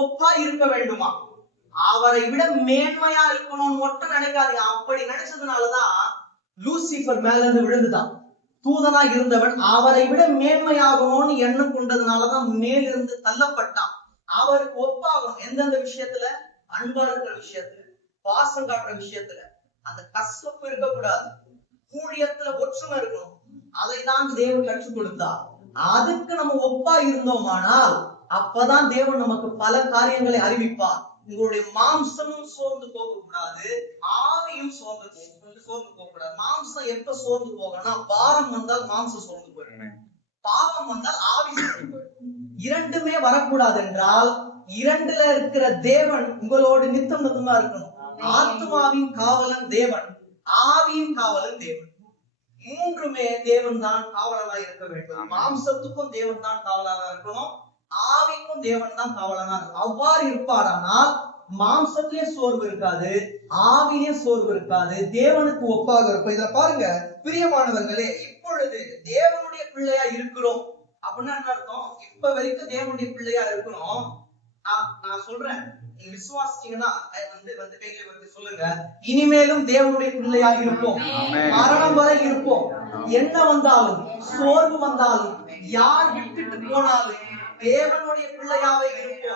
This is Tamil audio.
ஒப்பா இருக்க வேண்டுமா? அவரை விட மேன்மையா இருக்கணும்னு மட்டும் நினைக்காதீங்க. அப்படி நினைச்சதுனாலதான் லூசிபர் மேல இருந்து விழுந்துதான். தூதனா இருந்தவன் அவரை விட மேன்மையாகணும்னு எண்ணம் கொண்டதுனாலதான் மேலிருந்து தள்ளப்பட்டான். அவருக்கு ஒப்பாகணும். எந்தெந்த விஷயத்துல? அன்பா இருக்கிற விஷயத்துல, பாசம் காட்டுற விஷயத்துல, அந்த கசப்பு இருக்கக்கூடாது, ஊழியத்துல ஒற்றுமை இருக்கணும். அதைதான் தேவன் கற்றுக் கொடுத்தார். அதுக்கு நம்ம ஒப்பா இருந்தோமானால் அப்பதான் தேவன் நமக்கு பல காரியங்களை அறிவிப்பார். உங்களுடைய மாம்சமும் சோர்ந்து போகக்கூடாது, ஆவியும் சோர்ந்து போகக்கூடாது. மாம்சம் எப்ப சோர்ந்து போகணும்னா, பாரம் வந்தால் மாம்சம் சோர்ந்து போயிடும், பாவம் வந்தால் ஆவி சோர்ந்து போயிடும். இரண்டுமே வரக்கூடாது என்றால் இரண்டுல இருக்கிற தேவன் உங்களோடு நித்தம் நித்தமா இருக்கணும். ஆத்மாவின் காவலன் தேவன், ஆவியின் காவலன் தேவன். மூன்றுமே தேவன் தான் காவலனா இருக்க வேண்டும். மாம்சத்துக்கும் தேவன் தான் காவலனா இருக்கணும், ஆவிக்கும் தேவன் தான் காவலனா இருக்கணும். அவ்வாறு இருப்பாரானால் மாம்சத்திலே சோர்வு இருக்காது, ஆவிலே சோர்வு இருக்காது, தேவனுக்கு ஒப்பாக இருக்கும். இதுல பாருங்க பிரியமானவர்களே, இப்பொழுது தேவனுடைய பிள்ளையா இருக்கிறோம் அப்படின்னா என்ன அர்த்தம்? இப்ப வரைக்கும் தேவனுடைய பிள்ளையா இருக்கிறோம். நான் சொல்றேன், நீங்க விசுவாசிச்சீங்கன்னா சொல்லுங்க, இனிமேலும் தேவனுடைய பிள்ளையாக இருப்போம், மரணம் வரை இருப்போம். என்ன வந்தாலும், சோர்வு வந்தாலும், யார் விட்டுட்டு போனாலும் தேவனுடைய பிள்ளையாவே இருப்போம்.